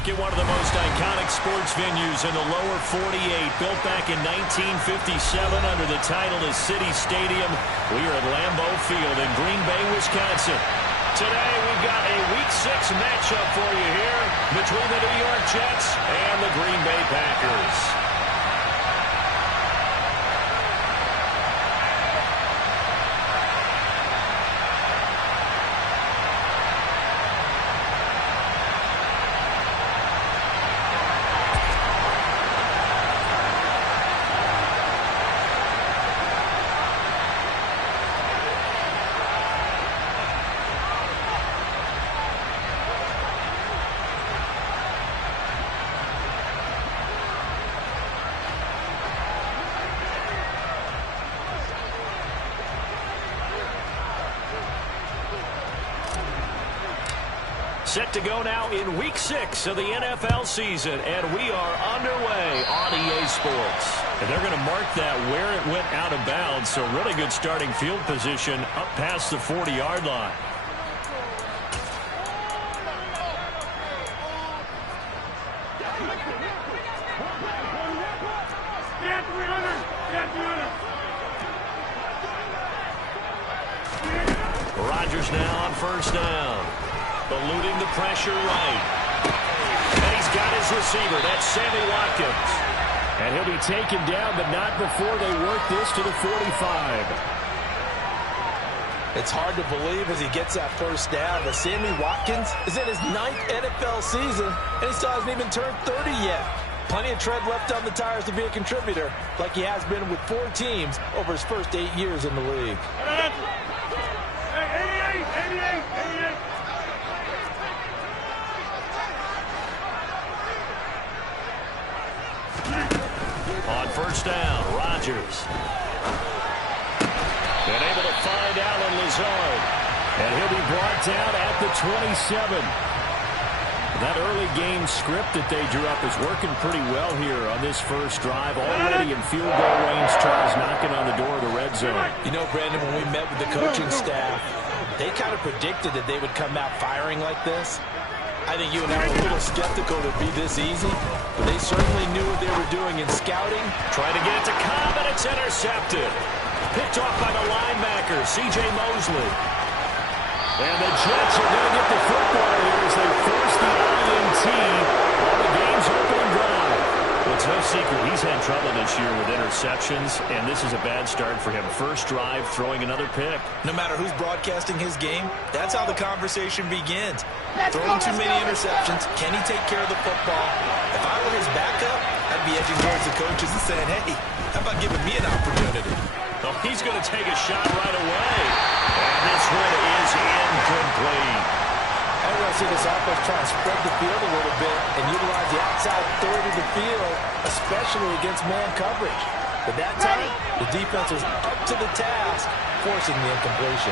look at one of the most iconic sports venues in the lower 48, built back in 1957 under the title of City Stadium. We are at Lambeau Field in Green Bay, Wisconsin. Today we've got a Week 6 matchup for you here between the New York Jets and the Green Bay Packers. Set to go now in Week 6 of the NFL season, and we are underway on EA Sports. And they're going to mark that where it went out of bounds, so really good starting field position up past the 40-yard line. Rodgers now on first down. Eluding the pressure right. And he's got his receiver. That's Sammy Watkins. And he'll be taken down, but not before they work this to the 45. It's hard to believe as he gets that first down that Sammy Watkins is in his 9th NFL season, and he still hasn't even turned 30 yet. Plenty of tread left on the tires to be a contributor, like he has been with 4 teams over his first 8 years in the league. Hey, 88. On first down, Rodgers. And able to find Allen Lazard. And he'll be brought down at the 27. That early game script that they drew up is working pretty well here on this first drive. Already in field goal range, Charles knocking on the door of the red zone. You know, Brandon, when we met with the coaching staff, they kind of predicted that they would come out firing like this. I think you and I were a little skeptical it would be this easy, but they certainly knew what they were doing in scouting. Trying to get it to Cobb, and it's intercepted. Picked off by the linebacker, C.J. Mosley. And the Jets are going to get the football here as they force the INT on the game's opening drive. Well, it's no secret he's had trouble this year with interceptions, and this is a bad start for him. First drive, throwing another pick. No matter who's broadcasting his game, that's how the conversation begins. Throwing too many interceptions. Can he take care of the football? If I were his backup, I'd be edging towards the coaches and saying, hey, how about giving me an opportunity? Oh, he's going to take a shot right away. And this one is incomplete. I want to see this offense try and spread the field a little bit and utilize the outside third of the field, especially against man coverage. But that time, the defense was up to the task, forcing the incompletion.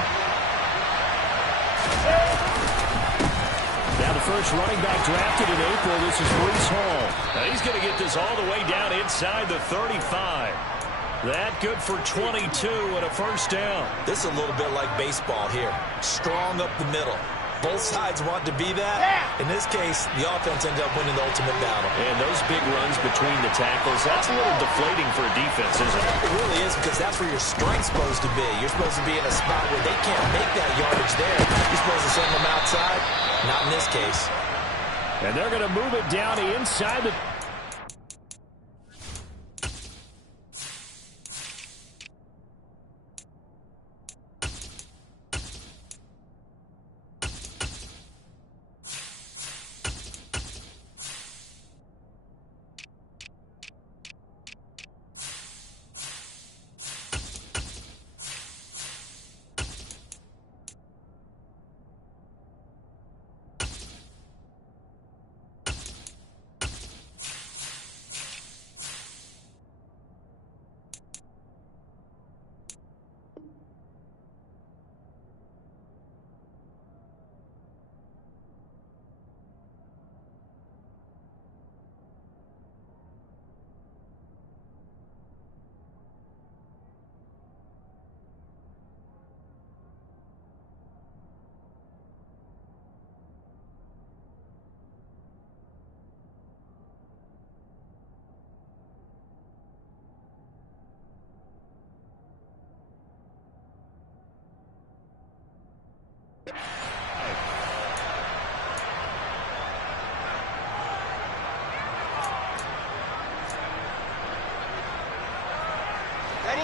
Now the first running back drafted in April, this is Breece Hall. Now he's going to get this all the way down inside the 35. That good for 22 and a first down. This is a little bit like baseball here. Strong up the middle. Both sides want to be that. In this case, the offense ended up winning the ultimate battle. And those big runs between the tackles, that's a little deflating for a defense, isn't it? It really is, because that's where your strength's supposed to be. You're supposed to be in a spot where they can't make that yardage there. You're supposed to send them outside. Not in this case. And they're going to move it down inside the...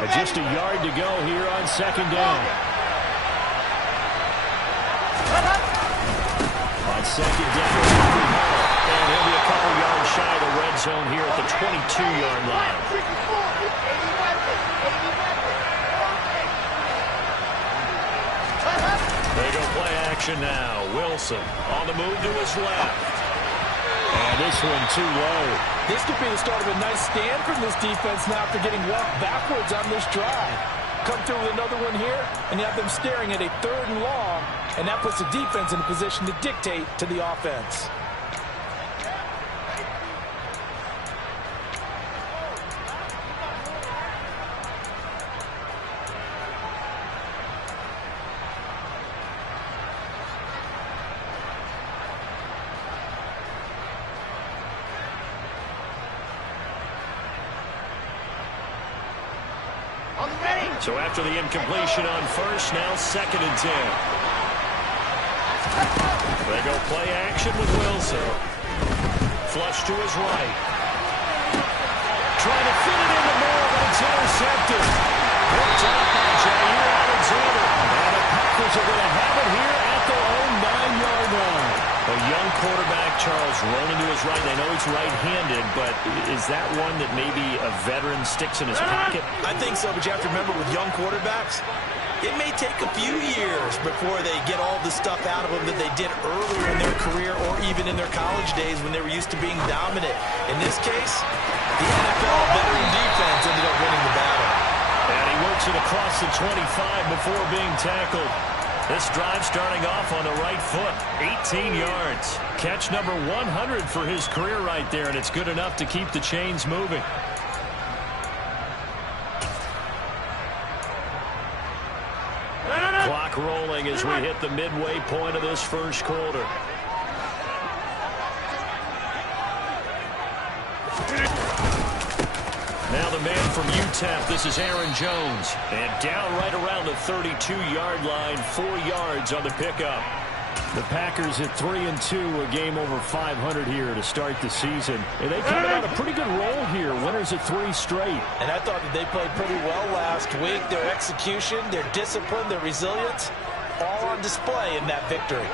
And just a yard to go here on second down. On second down, and he'll be a couple yards shy of the red zone here at the 22-yard line. They go play action now. Wilson on the move to his left. And this one too low. This could be the start of a nice stand from this defense now after getting walked backwards on this drive. Come through with another one here, and you have them staring at a 3rd and long, and that puts the defense in a position to dictate to the offense. So after the incompletion on first, now second and 10. They go play action with Wilson. Flush to his right. Trying to fit it into Moore, but it's intercepted. Picked up by Jair Alexander. And the Packers are going to have it here at their own 9-yard line. A young quarterback, Charles, rolling to his right. They know he's right-handed, but is that one that maybe a veteran sticks in his pocket? I think so, but you have to remember with young quarterbacks, it may take a few years before they get all the stuff out of them that they did earlier in their career or even in their college days when they were used to being dominant. In this case, the NFL veteran defense ended up winning the battle. And he works it across the 25 before being tackled. This drive starting off on the right foot, 18 yards. Catch number 100 for his career right there, and it's good enough to keep the chains moving. Clock rolling as we hit the midway point of this first quarter. Now the man from UTEP, this is Aaron Jones. And down right around the 32-yard line, 4 yards on the pickup. The Packers at 3-2, a game over 500 here to start the season. And they come out a pretty good roll here, winners of 3 straight. And I thought that they played pretty well last week. Their execution, their discipline, their resilience, all on display in that victory.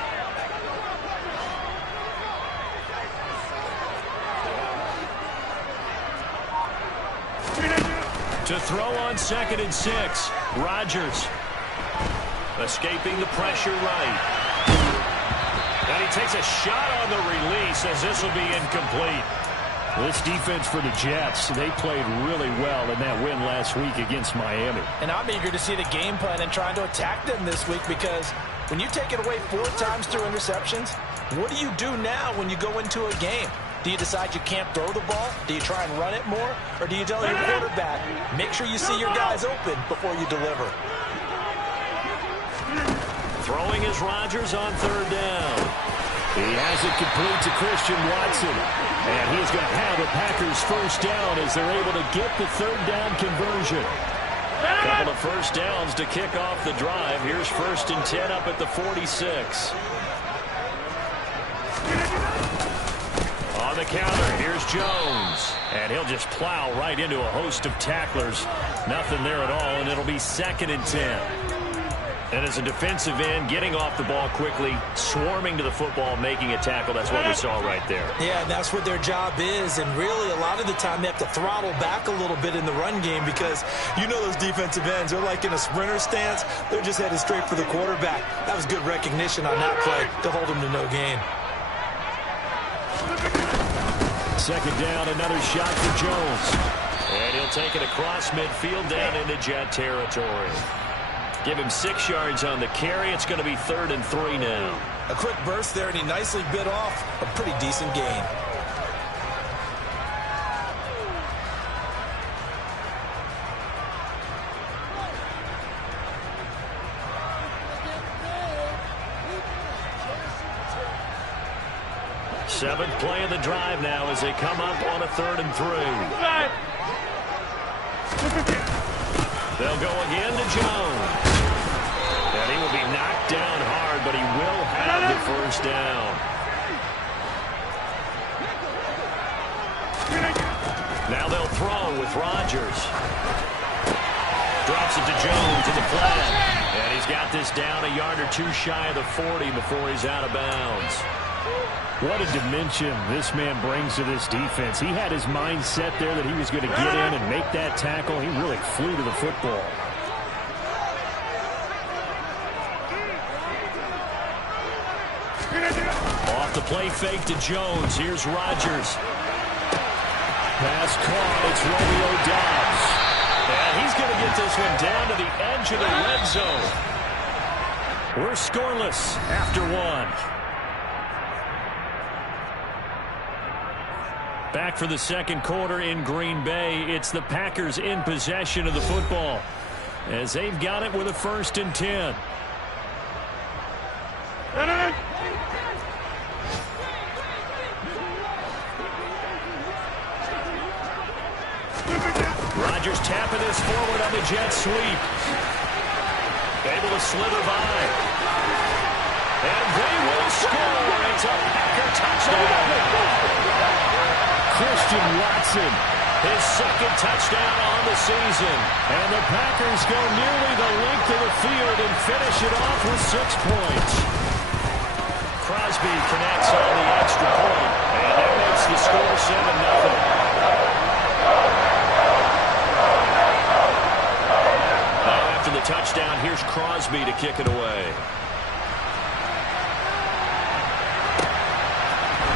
To throw on second and 6, Rodgers escaping the pressure right. And he takes a shot on the release as this will be incomplete. This defense for the Jets, they played really well in that win last week against Miami. And I'm eager to see the game plan and trying to attack them this week because when you take it away 4 times through interceptions, what do you do now when you go into a game? Do you decide you can't throw the ball? Do you try and run it more? Or do you tell your quarterback, make sure you see your guys open before you deliver? Throwing is Rodgers on 3rd down. He has it complete to Christian Watson. And he's going to have the Packers first down as they're able to get the 3rd down conversion. A couple of first downs to kick off the drive. Here's 1st and 10 up at the 46. On the counter, here's Jones. And he'll just plow right into a host of tacklers. Nothing there at all, and it'll be 2nd and 10. And as a defensive end, getting off the ball quickly, swarming to the football, making a tackle, that's what we saw right there. Yeah, that's what their job is, and really a lot of the time they have to throttle back a little bit in the run game because you know those defensive ends, they're like in a sprinter stance. They're just headed straight for the quarterback. That was good recognition on that play to hold him to no gain. 2nd down, another shot for Jones. And he'll take it across midfield down into Jet territory. Give him 6 yards on the carry. It's going to be 3rd and 3 now. A quick burst there, and he nicely bit off a pretty decent gain. Seventh play of the drive now as they come up on a 3rd and 3. They'll go again to Jones. And he will be knocked down hard, but he will have the first down. Now they'll throw with Rodgers. Drops it to Jones in the flat. And he's got this down a yard or two shy of the 40 before he's out of bounds. What a dimension this man brings to this defense. He had his mind set there that he was going to get in and make that tackle. He really flew to the football. Off the play fake to Jones. Here's Rodgers. Pass caught. It's Romeo Doubs. And he's going to get this one down to the edge of the red zone. We're scoreless after one. Back for the second quarter in Green Bay. It's the Packers in possession of the football as they've got it with a 1st and 10. Rodgers tapping this forward on the jet sweep. Able to slither by. And they will score. It's a Packer touchdown. Christian Watson, his second touchdown on the season. And the Packers go nearly the length of the field and finish it off with 6 points. Crosby connects on the extra point. And that makes the score 7-0. Now after the touchdown, here's Crosby to kick it away.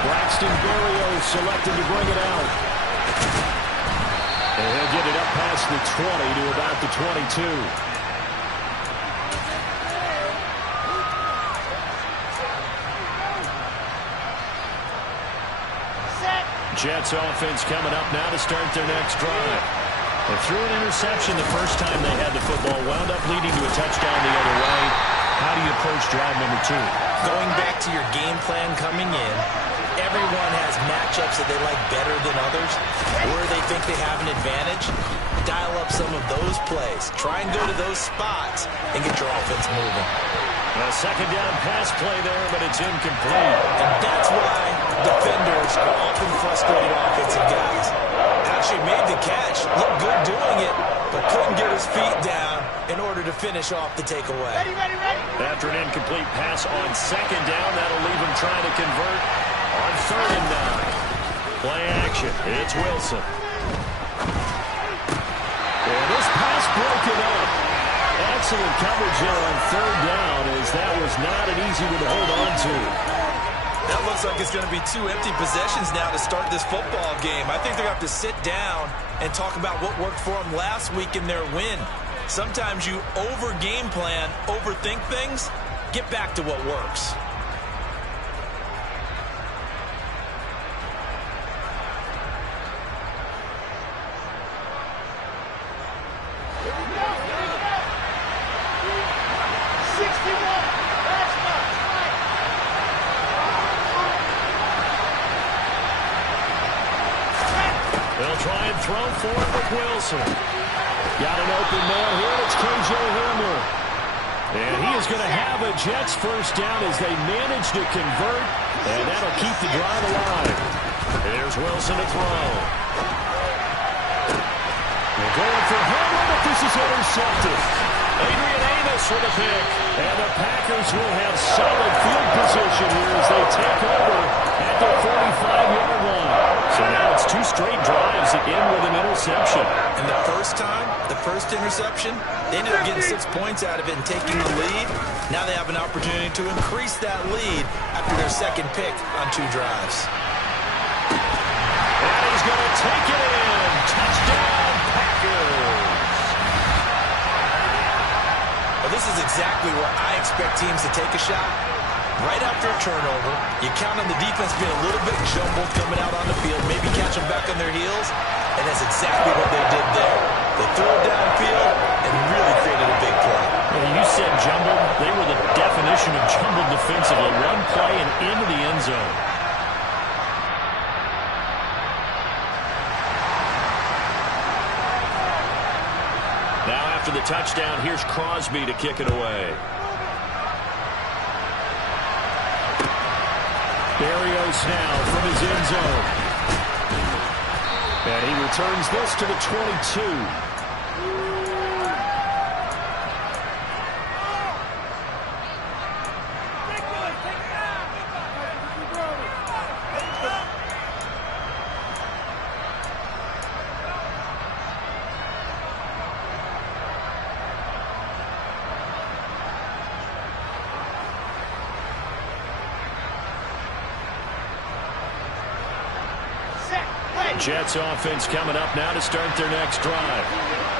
Braxton Berrios selected to bring it out. And he'll get it up past the 20 to about the 22. Jets offense coming up now to start their next drive. They threw an interception the first time they had the football, wound up leading to a touchdown the other way. How do you approach drive number 2? Going back to your game plan coming in, everyone has matchups that they like better than others, where they think they have an advantage. Dial up some of those plays. Try and go to those spots and get your offense moving. A second down pass play there, but it's incomplete. And that's why defenders are often frustrated offensive guys. Actually made the catch, looked good doing it, but couldn't get his feet down in order to finish off the takeaway. Ready. After an incomplete pass on second down, that'll leave him trying to convert on 3rd and 9. Play action. It's Wilson. And this pass broken up. Excellent coverage there on 3rd down, as that was not an easy one to hold on to. That looks like it's going to be 2 empty possessions now to start this football game. I think they're going to have to sit down and talk about what worked for them last week in their win. Sometimes you over-game plan, overthink things. Get back to what works. They'll try and throw for it with Wilson. Got an open man here. It's K.J. Hamler. And he is going to have a Jets first down as they manage to convert. And that'll keep the drive alive. There's Wilson to throw. They're going for Hamler, but this is intercepted. Adrian Amos with a pick. And the Packers will have solid field position here as they take over at the 45-yard line. So now it's 2 straight drives that end with an interception. And the first time, the first interception, they ended up getting 6 points out of it and taking the lead. Now they have an opportunity to increase that lead after their second pick on 2 drives. And he's going to take it in. Touchdown, Packers. Well, this is exactly where I expect teams to take a shot. Right after a turnover, you count on the defense being a little bit jumbled coming out on the field, maybe catch them back on their heels, and that's exactly what they did there. They threw it downfield and really created a big play. Well, you said jumbled. They were the definition of jumbled defensively. One play and into the end zone. Now after the touchdown, here's Crosby to kick it away. Berrios now from his end zone. And he returns this to the 22. Jets offense coming up now to start their next drive.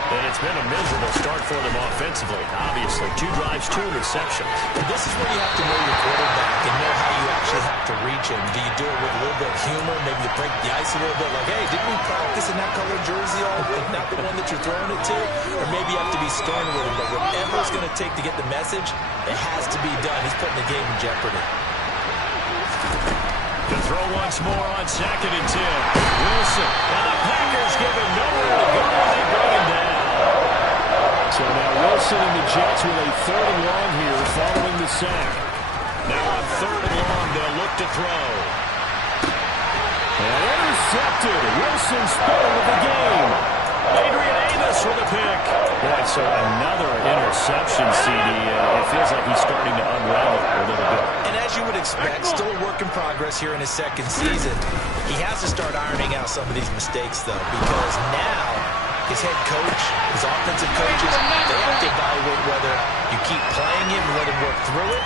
And it's been a miserable start for them offensively. Obviously, 2 drives, 2 interceptions. And this is where you have to know your quarterback and know how you actually have to reach him. Do you do it with a little bit of humor, maybe you break the ice a little bit, like, hey, didn't we practice in that colored jersey all week, not the one that you're throwing it to? Or maybe you have to be stern with him, but whatever it's going to take to get the message, it has to be done. He's putting the game in jeopardy. To throw once more on 2nd and 10. Wilson, and the Packers give him nowhere to go, and they bring him down. So now Wilson and the Jets with a 3rd and long here following the sack. Now on 3rd and long, they'll look to throw. And intercepted. Wilson spilled with the game. Adrian Amos with a pick. Boy, so another interception, CD. It feels like he's starting to unravel a little bit. And as you would expect, still a work in progress here in his 2nd season. He has to start ironing out some of these mistakes, though, because now his head coach, his offensive coaches, they have to evaluate whether you keep playing him and let him work through it,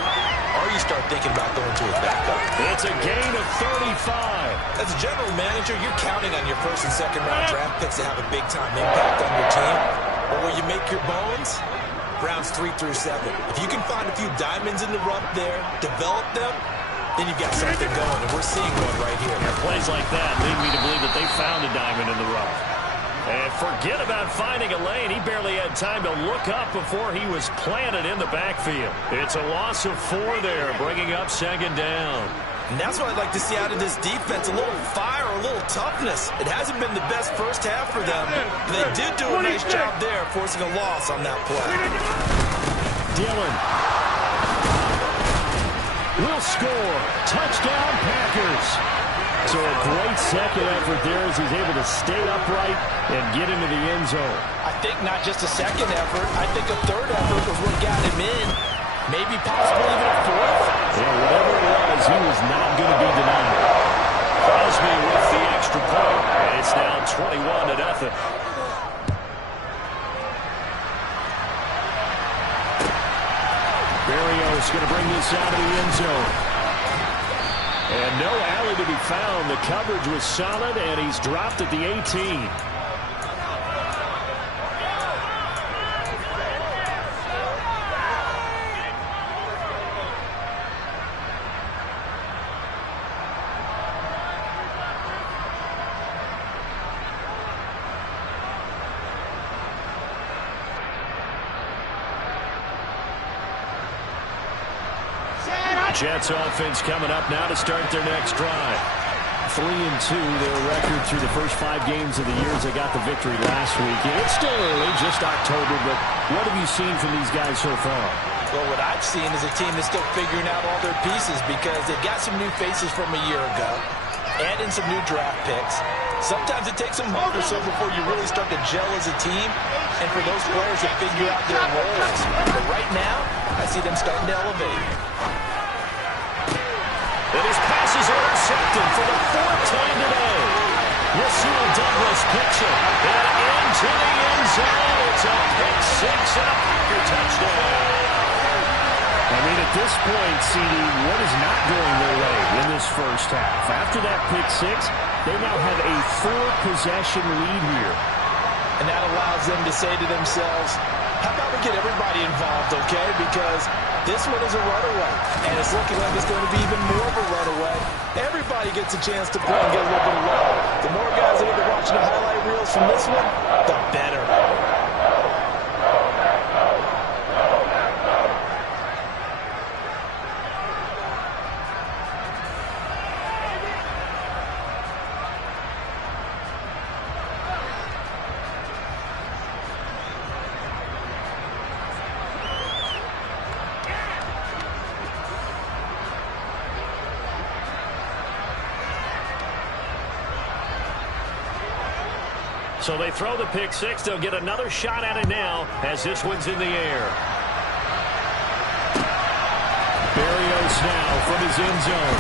or you start thinking about going to his backup. It's a gain of 35. As a general manager, you're counting on your 1st and 2nd round draft picks to have a big-time impact on your team. But where you make your bones, rounds 3 through 7. If you can find a few diamonds in the rough there, develop them, then you've got something going, and we're seeing one right here. And plays like that lead me to believe that they found a diamond in the rough. And forget about finding a lane. He barely had time to look up before he was planted in the backfield. It's a loss of 4 there, bringing up 2nd down. And that's what I'd like to see out of this defense, a little fire, a little toughness. It hasn't been the best first half for them, but they did do a nice job there, forcing a loss on that play. Dillon will score. Touchdown, Packers. So a great 2nd effort there as he's able to stay upright and get into the end zone. I think not just a 2nd effort. I think a 3rd effort was what got him in. Maybe possibly even a 4th. Yeah, whatever it was, he was not going to be denied. Crosby with the extra point, and it's now 21-0. Berrios going to bring this out of the end zone. And no alley to be found. The coverage was solid, and he's dropped at the 18. Jets offense coming up now to start their next drive. 3-2, their record through the first 5 games of the year as they got the victory last week. It's still early, just October, but what have you seen from these guys so far? Well, what I've seen is a team that's still figuring out all their pieces because they've got some new faces from a year ago, add in some new draft picks. Sometimes it takes a month or so before you really start to gel as a team and for those players to figure out their roles. But right now, I see them starting to elevate. And his pass is intercepted for the 4th time today. Rasul Douglas picks it. And into the end zone. It's a pick 6 and a Packer touchdown. I mean, at this point, CD, what is not going their way in this first half? After that pick 6, they now have a 4-possession lead here. And that allows them to say to themselves, how about we get everybody involved, okay? Because this one is a runaway, and it's looking like it's going to be even more of a runaway. Everybody gets a chance to play and get a little bit of love. The more guys that end up watching the highlight reels from this one, the better. So they throw the pick 6. They'll get another shot at it now as this one's in the air. Berrios now from his end zone.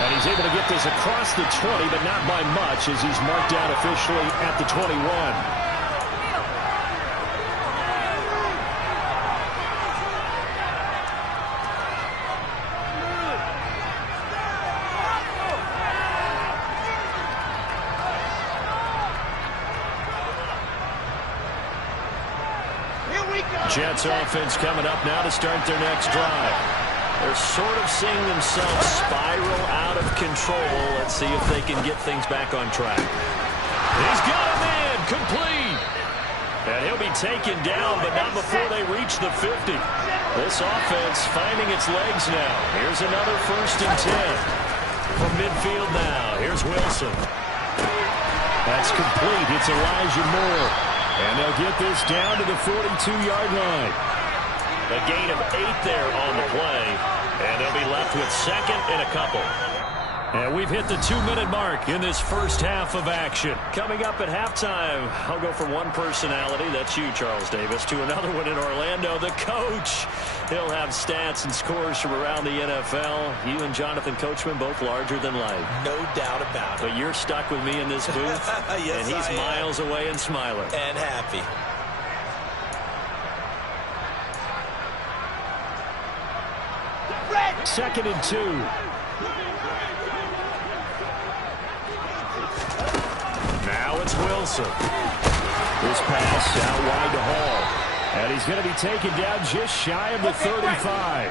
And he's able to get this across the 20, but not by much as he's marked down officially at the 21. Jets offense coming up now to start their next drive. They're sort of seeing themselves spiral out of control. Let's see if they can get things back on track. He's got a man complete. And he'll be taken down, but not before they reach the 50. This offense finding its legs now. Here's another 1st and 10. From midfield now, here's Wilson. That's complete. It's Elijah Moore. And they'll get this down to the 42-yard line. A gain of 8 there on the play. And they'll be left with 2nd and a couple. And we've hit the 2-minute mark in this first half of action. Coming up at halftime, I'll go from one personality, that's you, Charles Davis, to another one in Orlando, the coach. He'll have stats and scores from around the NFL. You and Jonathan Coachman both larger than life. No doubt about it. But you're stuck with me in this booth, yes, and he's miles away and smiling. And happy. Second and 2. Now it's Wilson. This pass out wide to Hall. And he's going to be taken down just shy of the 35.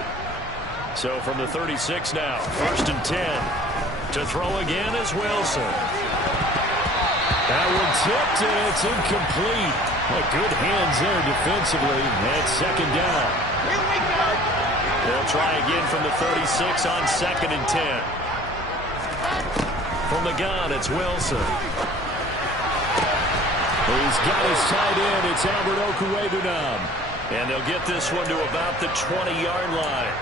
So from the 36 now, 1st and 10. To throw again is Wilson. That one tipped, and it's incomplete. Well, good hands there defensively. And it's 2nd down. They'll try again from the 36 on 2nd and 10. From the gun, it's Wilson. He's got his tight end. It's Albert Okwuegbunam. And they'll get this one to about the 20-yard line.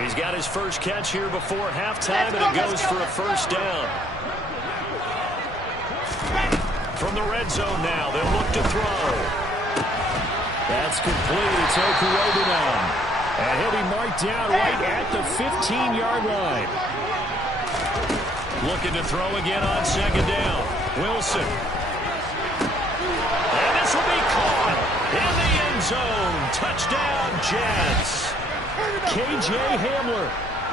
He's got his first catch here before halftime, and it goes for a 1st down. From the red zone now, they'll look to throw. That's complete. It's Okwuegbunam. And he'll be marked down right at the 15-yard line. Looking to throw again on 2nd down. Wilson. And this will be caught in the end zone. Touchdown, Jets. K.J. Hamler,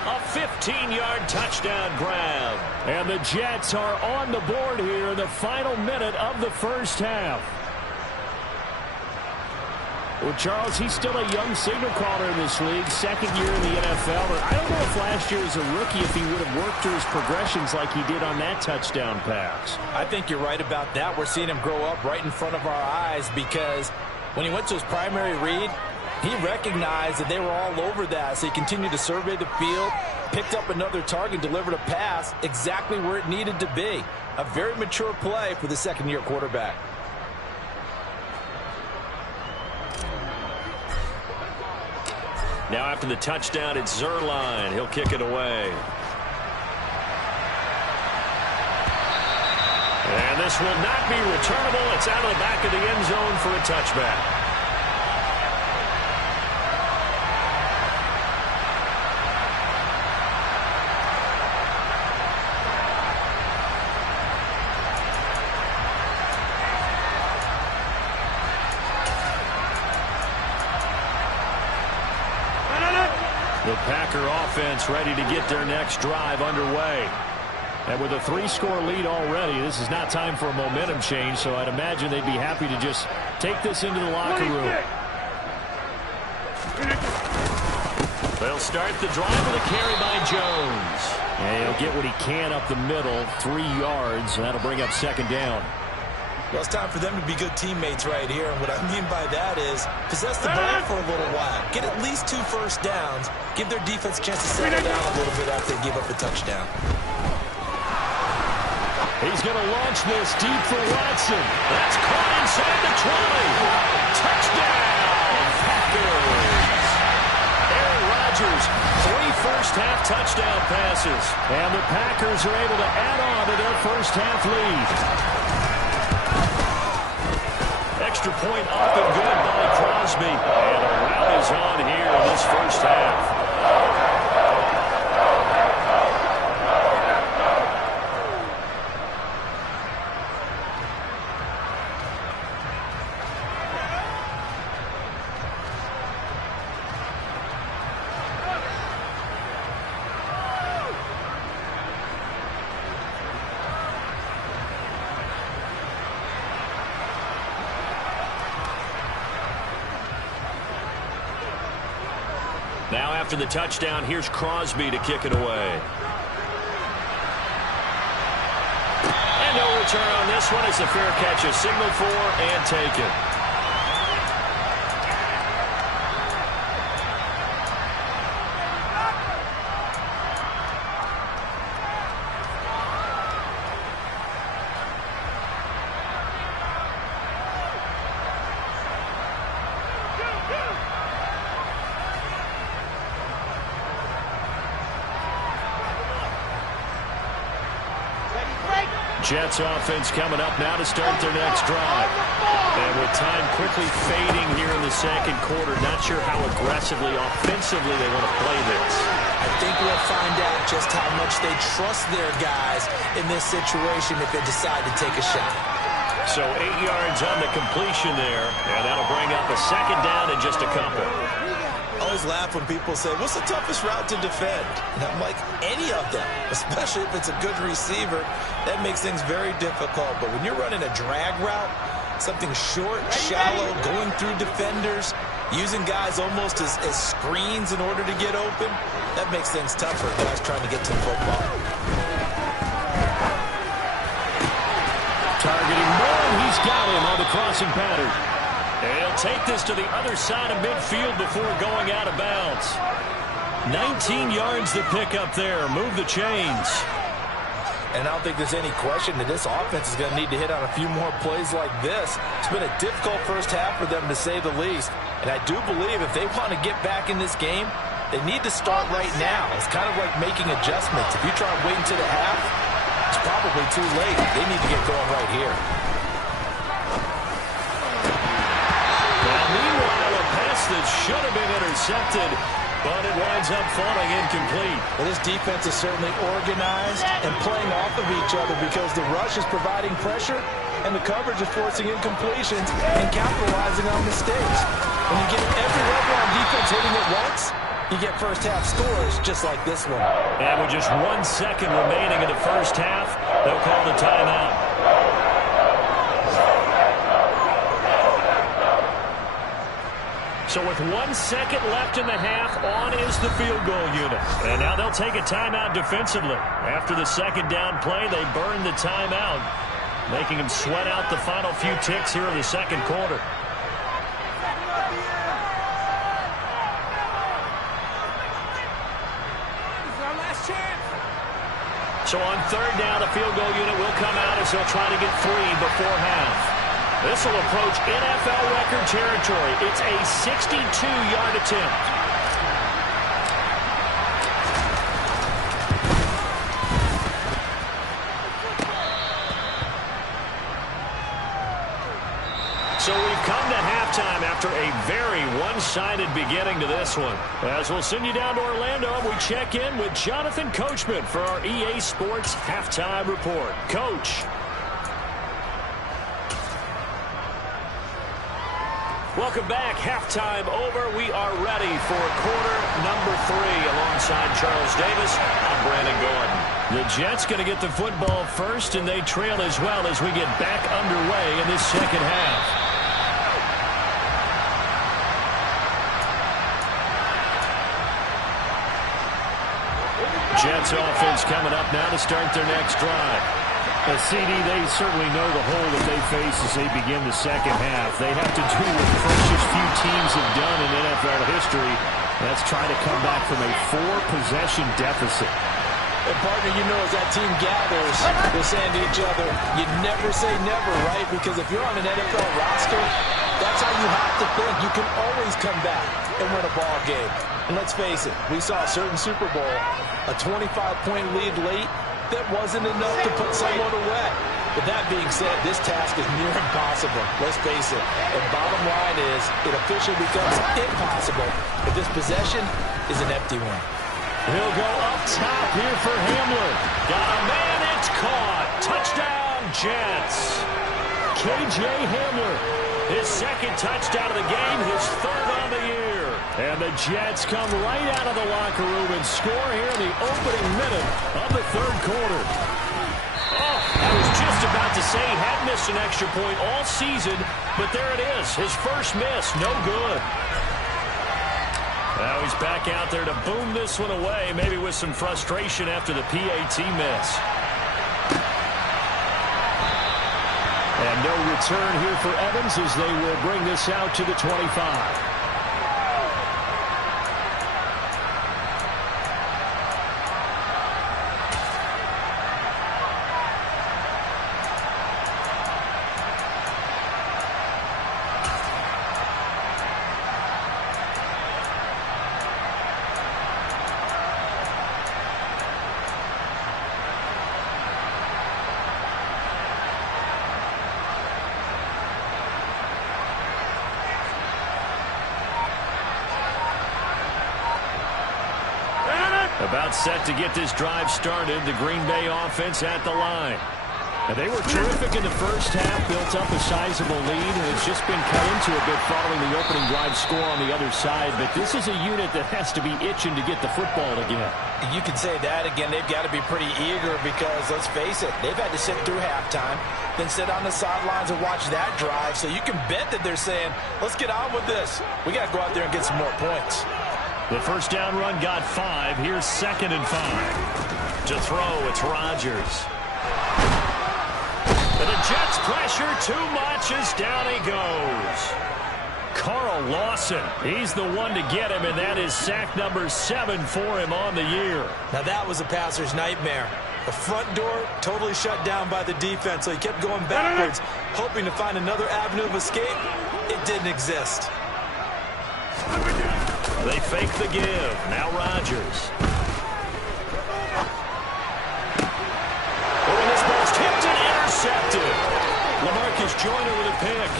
a 15-yard touchdown grab. And the Jets are on the board here in the final minute of the first half. Well, Charles, he's still a young signal caller in this league, 2nd year in the NFL. But I don't know if last year as a rookie if he would have worked through his progressions like he did on that touchdown pass. I think you're right about that. We're seeing him grow up right in front of our eyes because when he went to his primary read, he recognized that they were all over that. So he continued to survey the field, picked up another target, delivered a pass exactly where it needed to be. A very mature play for the 2nd-year quarterback. Now after the touchdown, it's Zuerlein. He'll kick it away. And this will not be returnable. It's out of the back of the end zone for a touchback. The Packer offense ready to get their next drive underway. And with a 3-score lead already, this is not time for a momentum change, so I'd imagine they'd be happy to just take this into the locker room. They'll start the drive with a carry by Jones. And he'll get what he can up the middle, 3 yards, and that'll bring up 2nd down. Well, it's time for them to be good teammates right here. And what I mean by that is possess the ball for a little while. Get at least 2 first downs. Give their defense a chance to settle down a little bit after they give up a touchdown. He's going to launch this deep for Watson. That's caught inside the 20. Touchdown, Packers. Aaron Rodgers, 3 first-half touchdown passes. And the Packers are able to add on to their first-half lead. Extra point up and good by Crosby. And a rout is on here in this first half. after the touchdown. Here's Crosby to kick it away. And no return on this one. It's a fair catch, a signal for and taken. Jets offense coming up now to start their next drive. And with time quickly fading here in the second quarter, not sure how aggressively, offensively they want to play this. I think we'll find out just how much they trust their guys in this situation if they decide to take a shot. So 8 yards on the completion there, and that'll bring up a second down in just a couple. I always laugh when people say, what's the toughest route to defend? And I'm like, any of them, especially if it's a good receiver. That makes things very difficult. But when you're running a drag route, something short, shallow, going through defenders, using guys almost as screens in order to get open, that makes things tougher. Guys trying to get to the football. Targeting Moore, he's got him on the crossing pattern. And he'll take this to the other side of midfield before going out of bounds. 19 yards to pick up there. Move the chains. And I don't think there's any question that this offense is going to need to hit on a few more plays like this. It's been a difficult first half for them, to say the least. And I do believe if they want to get back in this game, they need to start right now. It's kind of like making adjustments. If you try to wait until the half, it's probably too late. They need to get going right here. That should have been intercepted, but it winds up falling incomplete. Well, this defense is certainly organized and playing off of each other because the rush is providing pressure and the coverage is forcing incompletions and capitalizing on mistakes. When you get every level on defense hitting it once, you get first half scores just like this one. And with just 1 second remaining in the first half, they'll call the timeout. So with 1 second left in the half, on is the field goal unit. And now they'll take a timeout defensively. After the second down play, they burn the timeout, making them sweat out the final few ticks here in the second quarter. So on third down, the field goal unit will come out as they'll try to get 3 before half. This will approach NFL record territory. It's a 62-yard attempt. So we've come to halftime after a very one-sided beginning to this one. As we'll send you down to Orlando, we check in with Jonathan Coachman for our EA Sports Halftime Report. Coach. Welcome back. Halftime over. We are ready for quarter number 3 alongside Charles Davis. I'm Brandon Gordon. The Jets going to get the football first, and they trail as well as we get back underway in this second half. Jets offense coming up now to start their next drive. CD, they certainly know the hole that they face as they begin the second half. They have to do what precious few teams have done in NFL history. That's try to come back from a 4-possession deficit. And partner, you know, as that team gathers, they're saying to each other, you never say never, right? Because if you're on an NFL roster, that's how you have to think. You can always come back and win a ball game. And let's face it, we saw a certain Super Bowl, a 25-point lead late. That wasn't enough to put someone away. But that being said, this task is near impossible. Let's face it. And bottom line is, it officially becomes impossible if this possession is an empty one. He'll go up top here for Hamler. Got a man, it's caught. Touchdown, Jets. KJ Hamler, his second touchdown of the game, his third on the year. And the Jets come right out of the locker room and score here in the opening minute of the third quarter. Oh, I was just about to say he had missed an extra point all season, but there it is. His first miss, no good. Now he's back out there to boom this one away, maybe with some frustration after the PAT miss. And no return here for Evans as they will bring this out to the 25. About set to get this drive started, the Green Bay offense at the line. And they were terrific in the first half, built up a sizable lead, and it's just been cut into a bit following the opening drive score on the other side. But this is a unit that has to be itching to get the football again. You can say that again. They've got to be pretty eager because, let's face it, they've had to sit through halftime, then sit on the sidelines and watch that drive. So you can bet that they're saying, let's get on with this. We got to go out there and get some more points. The first down run got 5. Here's 2nd and 5. To throw, it's Rodgers. And the Jets pressure too much as down he goes. Carl Lawson, he's the one to get him, and that is sack number 7 for him on the year. Now that was a passer's nightmare. The front door totally shut down by the defense, so he kept going backwards, hoping to find another avenue of escape. It didn't exist. They fake the give. Now Rodgers. Oh, and this ball's tipped and intercepted. LaMarcus Joyner with a pick.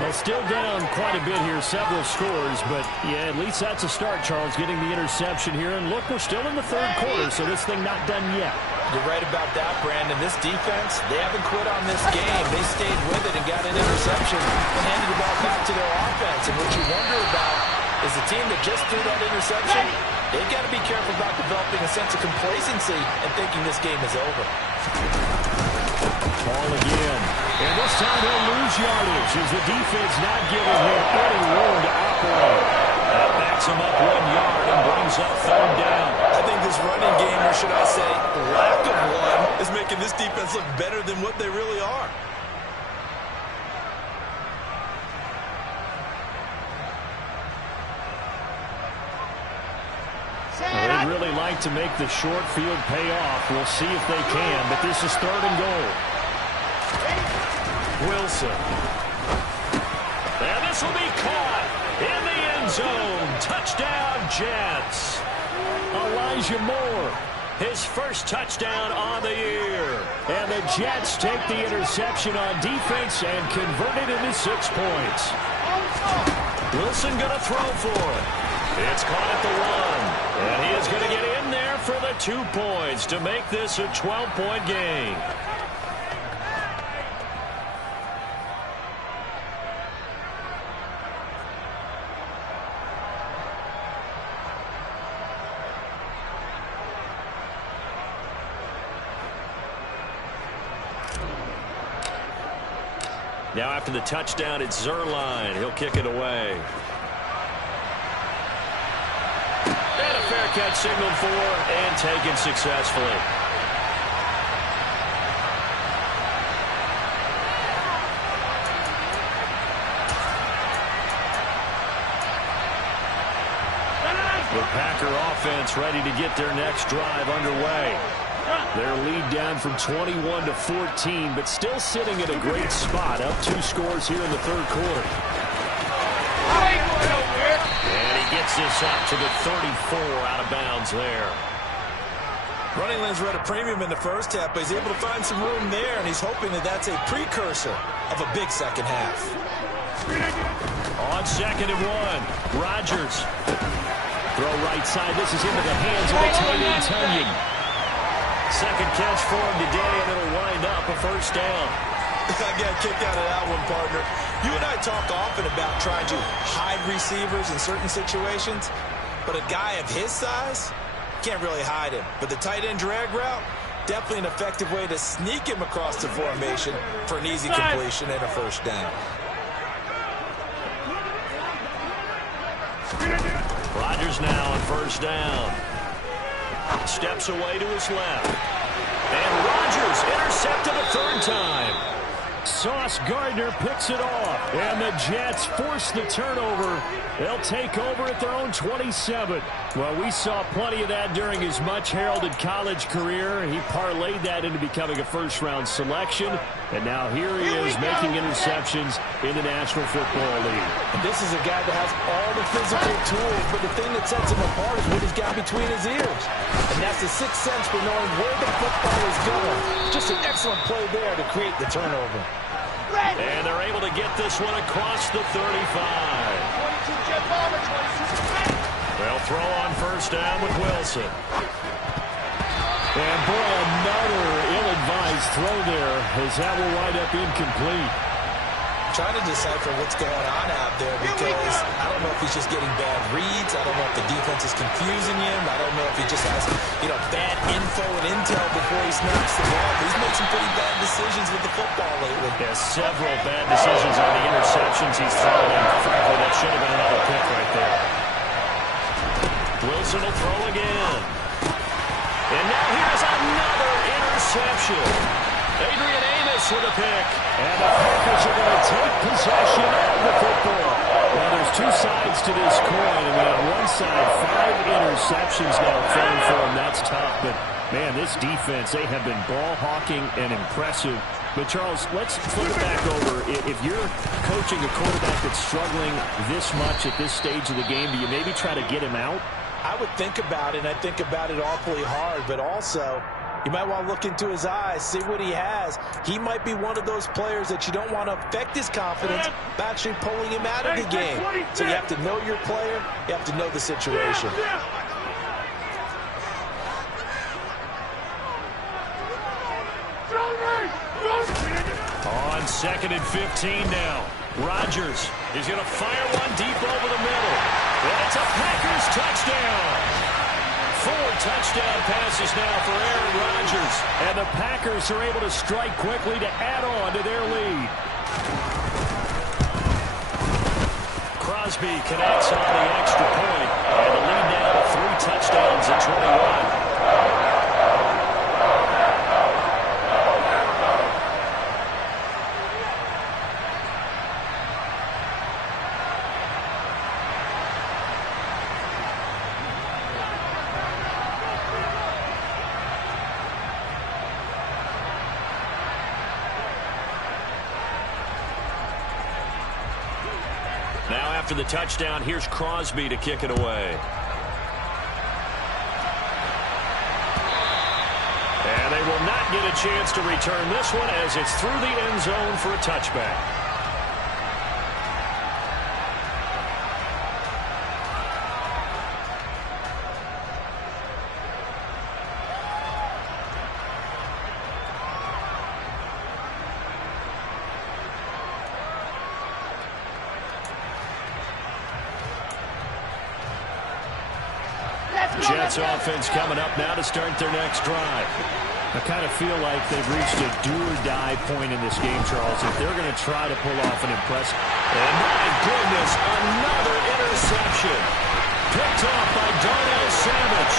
Well, still down quite a bit here, several scores, but yeah, at least that's a start, Charles, getting the interception here. And look, we're still in the third quarter, so this thing not done yet. You're right about that, Brandon. This defense, they haven't quit on this game. They stayed with it and got an interception and handed the ball back to their offense. And what you wonder about is the team that just threw that interception, they've got to be careful about developing a sense of complacency and thinking this game is over. Ball again. And this time he'll lose yardage as the defense not giving him any room to operate. That backs him up 1 yard and brings up 3rd down. I think this running game, or should I say lack of one, is making this defense look better than what they really are. They'd really like to make the short field pay off. We'll see if they can, but this is 3rd and goal. Wilson. And this will be caught in the end zone. Touchdown, Jets. Elijah Moore, his first touchdown on the year. And the Jets take the interception on defense and convert it into 6 points. Wilson going to throw for it. It's caught at the 1. And he is going to get in there for the 2 points to make this a 12-point game. Now after the touchdown, it's Zuerlein. He'll kick it away. And a fair catch signaled for and taken successfully. The Packer offense ready to get their next drive underway. Their lead down from 21 to 14, but still sitting at a great spot, up 2 scores here in the 3rd quarter. And he gets this up to the 34, out of bounds there. Running lanes were at a premium in the first half, but he's able to find some room there, and he's hoping that that's a precursor of a big second half. On 2nd and 1, Rodgers. Throw right side. This is into the hands of the tight end, Tonyan. Second catch for him today, and it'll wind up a first down. I got a kick out of that one, partner. You and I talk often about trying to hide receivers in certain situations, but a guy of his size can't really hide him. But the tight end drag route, definitely an effective way to sneak him across the formation for an easy completion and a first down. Rodgers now on first down. Steps away to his left. And Rodgers intercepted a third time. Sauce Gardner picks it off. And the Jets force the turnover. They'll take over at their own 27. Well, we saw plenty of that during his much-heralded college career. He parlayed that into becoming a first-round selection. And now here he is making interceptions in the National Football League. And this is a guy that has all the physical tools, but the thing that sets him apart is what he's got between his ears. And that's the sixth sense for knowing where the football is going. Just an excellent play there to create the turnover. And they're able to get this one across the 35. 22 Jet Bomber, 22. They'll throw on first down with Wilson. And boy, another ill-advised throw there, as that will wind up incomplete. Trying to decipher what's going on out there because I don't know if he's just getting bad reads. I don't know if the defense is confusing him. I don't know if he just has, bad info and intel before he snaps the ball. But he's made some pretty bad decisions with the football lately. Yeah, several bad decisions on the interceptions he's thrown, and frankly, that should have been another pick right there. Wilson will throw again. And now here's another interception. Adrian Amos with a pick. And the Packers are going to take possession of the football. Well, there's two sides to this coin. And on one side, 5 interceptions now thrown for him. That's tough. But, man, this defense, they have been ball hawking and impressive. But, Charles, let's flip it back over. If you're coaching a quarterback that's struggling this much at this stage of the game, do you maybe try to get him out? I would think about it, and I think about it awfully hard. But also, you might want to look into his eyes, see what he has. He might be one of those players that you don't want to affect his confidence by actually pulling him out of the game. So you have to know your player. You have to know the situation. On 2nd and 15 now. Rodgers is going to fire one deep over the middle. And it's a Packers touchdown. 4 touchdown passes now for Aaron Rodgers. And the Packers are able to strike quickly to add on to their lead. Crosby connects on the extra point. And the lead now to 3 touchdowns at 21. Now after the touchdown, here's Crosby to kick it away. And they will not get a chance to return this one as it's through the end zone for a touchback. Jets offense coming up now to start their next drive. I kind of feel like they've reached a do-or-die point in this game, Charles. If they're going to try to pull off an impressive... And my goodness, another interception. Picked off by Darnell Savage.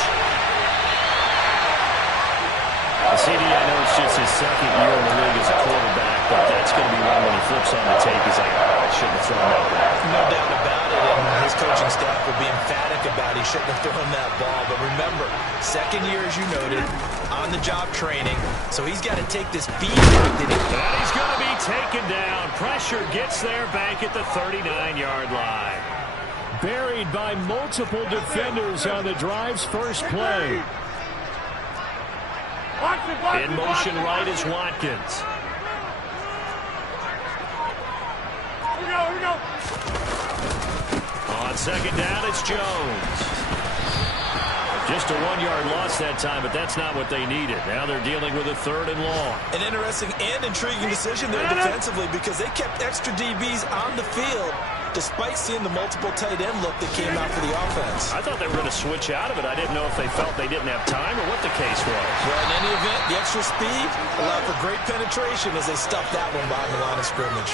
CD, I know it's just his second year in the league as a quarterback, but that's going to be one when he flips on the tape. He's like, oh, I shouldn't have thrown that ball. No doubt about it, and his coaching staff will be emphatic about he shouldn't have thrown that ball. But remember, second year, as you noted, on-the-job training, so he's got to take this feedback. And he's going to be taken down. Pressure gets there back at the 39-yard line. Buried by multiple defenders on the drive's first play. In motion right is Watkins. Here we go. On second down, it's Jones. Just a 1-yard loss that time, but that's not what they needed. Now they're dealing with a 3rd and long. An interesting and intriguing decision there defensively because they kept extra DBs on the field despite seeing the multiple tight end look that came out for the offense. I thought they were going to switch out of it. I didn't know if they felt they didn't have time or what the case was. Well, in any event, the extra speed allowed for great penetration as they stuffed that one behind the line of scrimmage.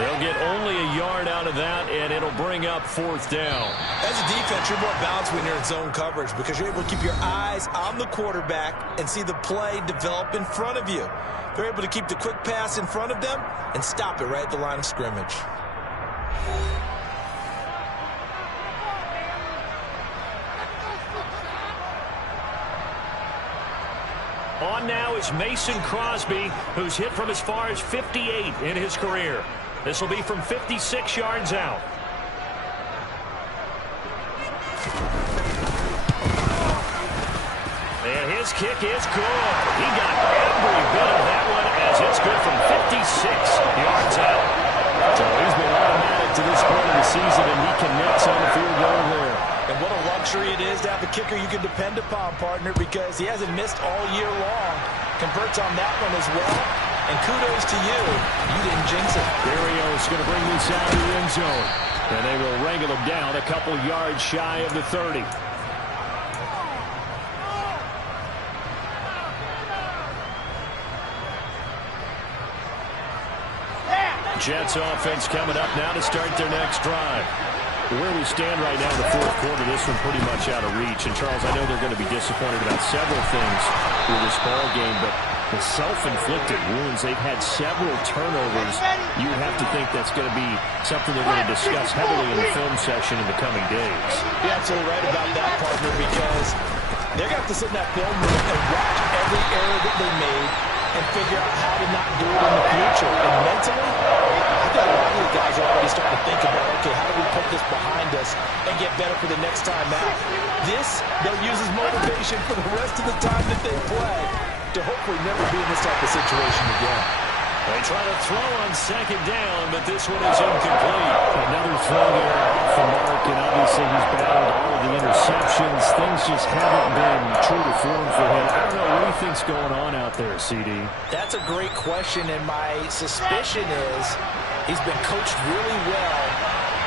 They'll get only a yard out of that, and it'll bring up 4th down. As a defense, you're more balanced when you're in zone coverage because you're able to keep your eyes on the quarterback and see the play develop in front of you. They're able to keep the quick pass in front of them and stop it right at the line of scrimmage. On now is Mason Crosby, who's hit from as far as 58 in his career. This will be from 56 yards out. And his kick is good. He got every bit of that one as it's good from 56 yards out. So he's been automatic to this point of the season, and he connects on the field goal there. And what a luxury it is to have a kicker you can depend upon, partner, because he hasn't missed all year long. Converts on that one as well. And kudos to you. You didn't jinx it. Berrios going to bring this out of the end zone. And they will wrangle him down a couple yards shy of the 30. Jets offense coming up now to start their next drive. Where we stand right now in the 4th quarter, this one pretty much out of reach. And, Charles, I know they're going to be disappointed about several things with this ball game, but the self-inflicted wounds, they've had several turnovers. You would have to think that's going to be something they're going to discuss heavily in the film session in the coming days. You're absolutely right about that, partner, because they're going to have to sit in that film room and watch every error that they made and figure out how to not do it in the future. And mentally, I think a lot of the guys are already starting to think about, okay, how do we put this behind us and get better for the next time out? This, they'll use as motivation for the rest of the time that they play to hopefully never be in this type of situation again. They try to throw on 2nd down, but this one is incomplete. Another throw there off the mark, and obviously he's battled all of the interceptions. Things just haven't been true to form for him. I don't know what he thinks going on out there, CD. That's a great question, and my suspicion is he's been coached really well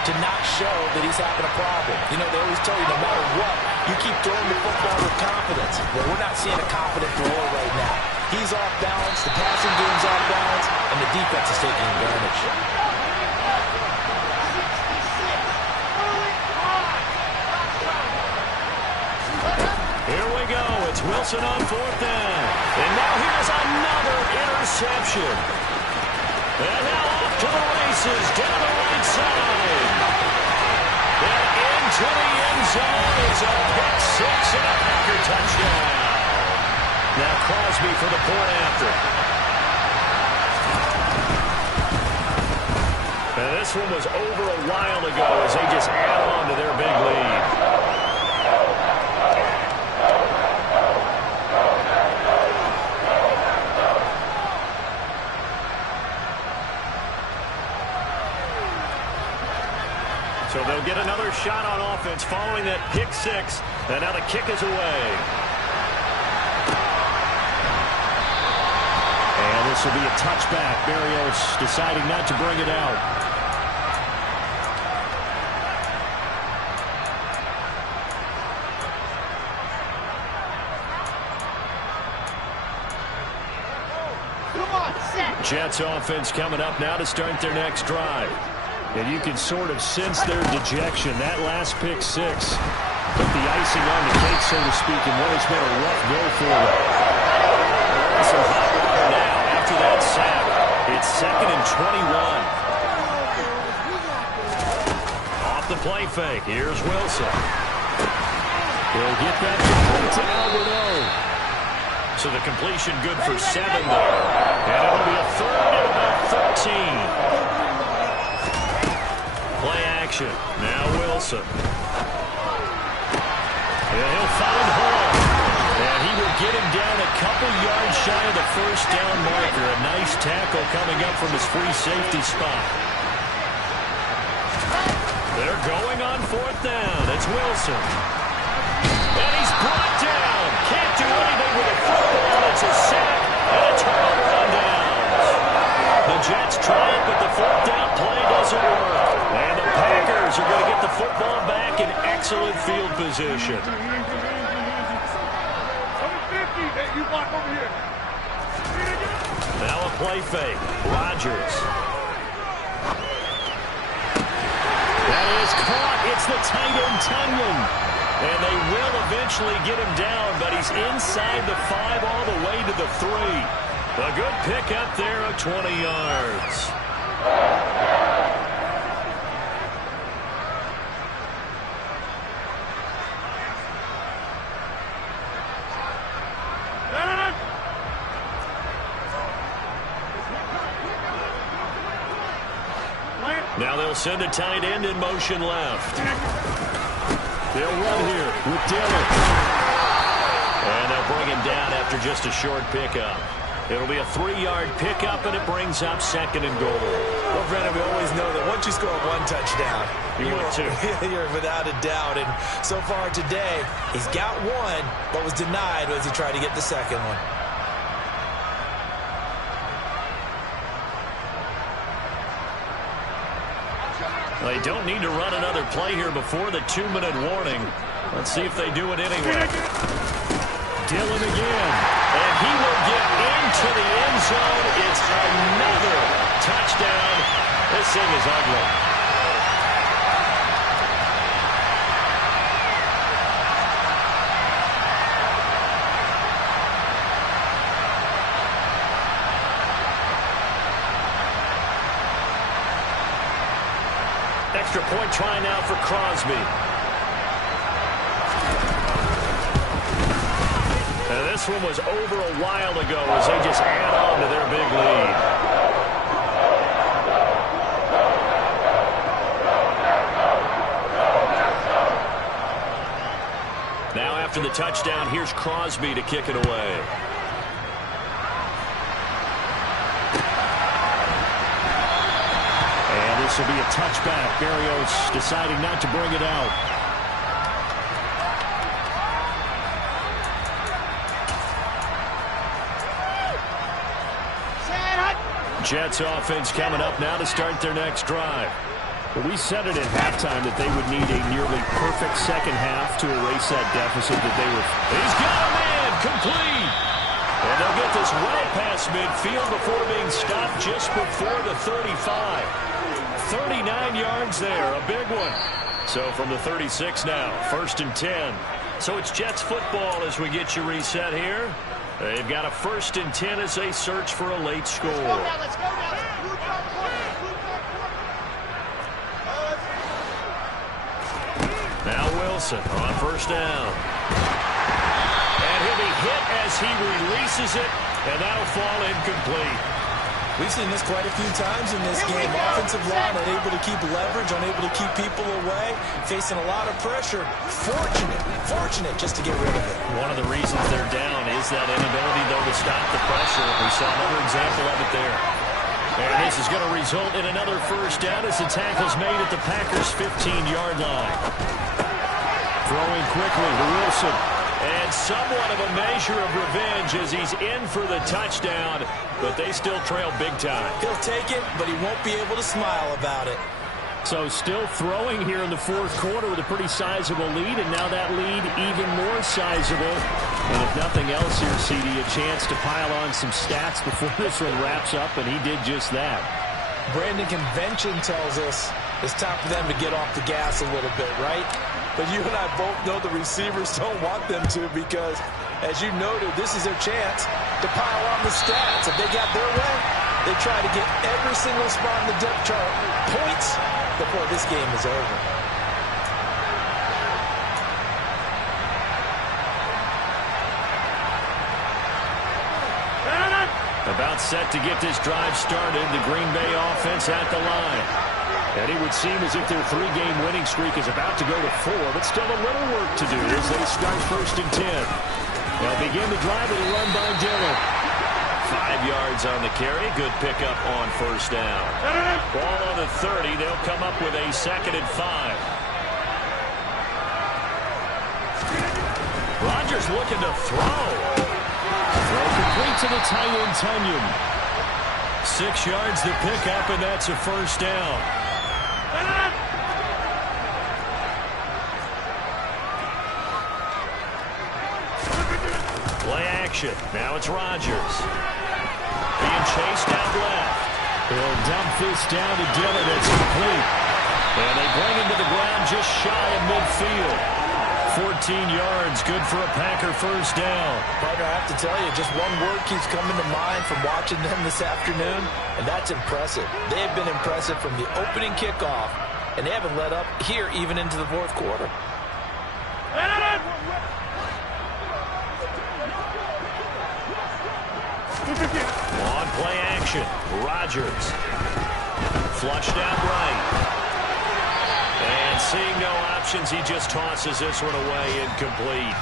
to not show that he's having a problem. You know, they always tell you no matter what, you keep throwing the football with confidence. Well, we're not seeing a confident thrower right now. He's off balance, the passing game's off balance, and the defense is taking advantage. Here we go. It's Wilson on 4th down. And now here's another interception. And now off to the races down the right side. And into the end zone. It's a pick 6 and a Packer touchdown. Now Crosby for the point after. And this one was over a while ago as they just add on to their big lead. So they'll get another shot on offense following that pick 6. And now the kick is away. And this will be a touchback. Berrios deciding not to bring it out. Jets offense coming up now to start their next drive. And you can sort of sense their dejection. That last pick 6 put the icing on the cake, so to speak, in what has been a rough go for them. Some hot water now after that sack. It's 2nd and 21. Off the play fake. Here's Wilson. He'll get that complete to Alberto. So the completion good for 7 there. And it'll be a 3rd and about 13. Play action. Now Wilson. And he'll find Hall. And he will get him down a couple yards shy of the 1st down marker. A nice tackle coming up from his free safety spot. They're going on 4th down. It's Wilson. And he's brought down. Can't do anything with the football. It's a sack and a turnover on downs. The Jets try it, but the 4th down play doesn't work. And the pass football back in excellent field position. You block over here. Now a play fake. Rodgers. That is caught. It's the tight end, Tunyon. And they will eventually get him down, but he's inside the 5 all the way to the 3. A good pickup there of 20 yards. Now they'll send a tight end in motion left. They'll run here with Dillon. And they'll bring him down after just a short pickup. It'll be a 3-yard pickup, and it brings up 2nd and goal. Well, Brennan, we always know that once you score 1 touchdown, you're without a doubt. And so far today, he's got 1, but was denied as he tried to get the 2nd one. They don't need to run another play here before the 2-minute warning. Let's see if they do it anyway. Dillon again. And he will get into the end zone. It's another touchdown. This thing is ugly. Extra point try now for Crosby. And this one was over a while ago as they just add on to their big lead. Now after the touchdown, here's Crosby to kick it away. This will be a touchback. Berrios deciding not to bring it out. Jets offense coming up now to start their next drive. Well, we said it at halftime that they would need a nearly perfect second half to erase that deficit that they were. He's got a man complete. And they'll get this well past midfield before being stopped just before the 35. 39 yards there, a big one. So from the 36 now, 1st and 10. So it's Jets football as we get you reset here. They've got a 1st and 10 as they search for a late score. Let's go now. Now Wilson on 1st down. And he'll be hit as he releases it, and that'll fall incomplete. We've seen this quite a few times in this game. Offensive line unable to keep leverage, unable to keep people away, facing a lot of pressure. Fortunate just to get rid of it. One of the reasons they're down is that inability, though, to stop the pressure. We saw another example of it there. And this is going to result in another 1st down as the tackle's made at the Packers' 15-yard line. Throwing quickly to Wilson. And somewhat of a measure of revenge as he's in for the touchdown, but they still trail big time. He'll take it, but he won't be able to smile about it. So still throwing here in the 4th quarter with a pretty sizable lead, and now that lead even more sizable. And if nothing else here, CD, a chance to pile on some stats before this one wraps up, and he did just that. Brandon, convention tells us it's time for them to get off the gas a little bit, right? But you and I both know the receivers don't want them to because, as you noted, this is their chance to pile on the stats. If they got their way, they try to get every single spot in the depth chart points before this game is over. About set to get this drive started, the Green Bay offense at the line. And it would seem as if their 3-game winning streak is about to go to 4, but still a little work to do as they start 1st and 10. They'll begin the drive with a run by Dillon. 5 yards on the carry. Good pickup on 1st down. Ball on the 30. They'll come up with a 2nd and 5. Rodgers looking to throw. Throw complete to the tight end, Tunyon. 6 yards to pick up, and that's a 1st down. action. Now it's Rodgers. Being chased out left. He'll dump this down to Dillon. It's complete. And they bring him to the ground just shy of midfield. 14 yards, good for a Packer first down. Partner, I have to tell you, just one word keeps coming to mind from watching them this afternoon, and that's impressive. They have been impressive from the opening kickoff, and they haven't let up here even into the fourth quarter. On play action, Rodgers. Flushed out right. And seeing no options, he just tosses this one away incomplete.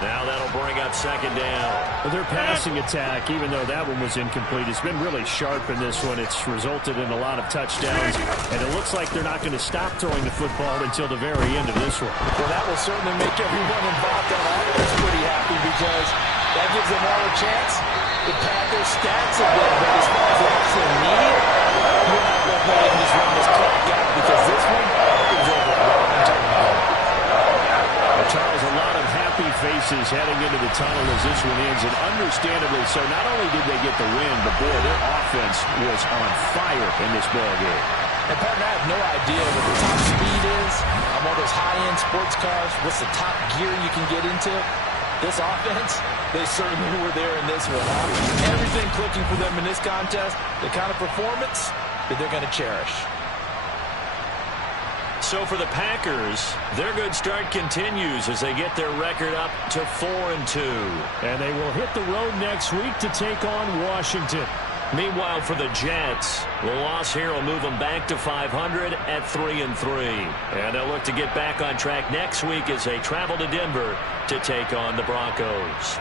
Now that'll bring up second down. Well, their passing attack, even though that one was incomplete, has been really sharp in this one. It's resulted in a lot of touchdowns, and it looks like they're not going to stop throwing the football until the very end of this one. Well, that will certainly make everyone involved on offense pretty happy because that gives them all a chance to pad their stats a bit. But as far as they actually need, you're not going to go ahead and just run this clock out because this one is over a long time ago. Charles, a lot of happy faces heading into the tunnel as this one ends, and understandably so. Not only did they get the win, but boy, their offense was on fire in this ball game. And partner, I have no idea what the top speed is on one of those high-end sports cars. What's the top gear you can get into? This offense, they certainly were there in this one. Everything clicking for them in this contest, the kind of performance that they're going to cherish. So for the Packers, their good start continues as they get their record up to 4-2. And they will hit the road next week to take on Washington. Meanwhile, for the Jets, the loss here will move them back to 500 at 3-3. And they'll look to get back on track next week as they travel to Denver to take on the Broncos.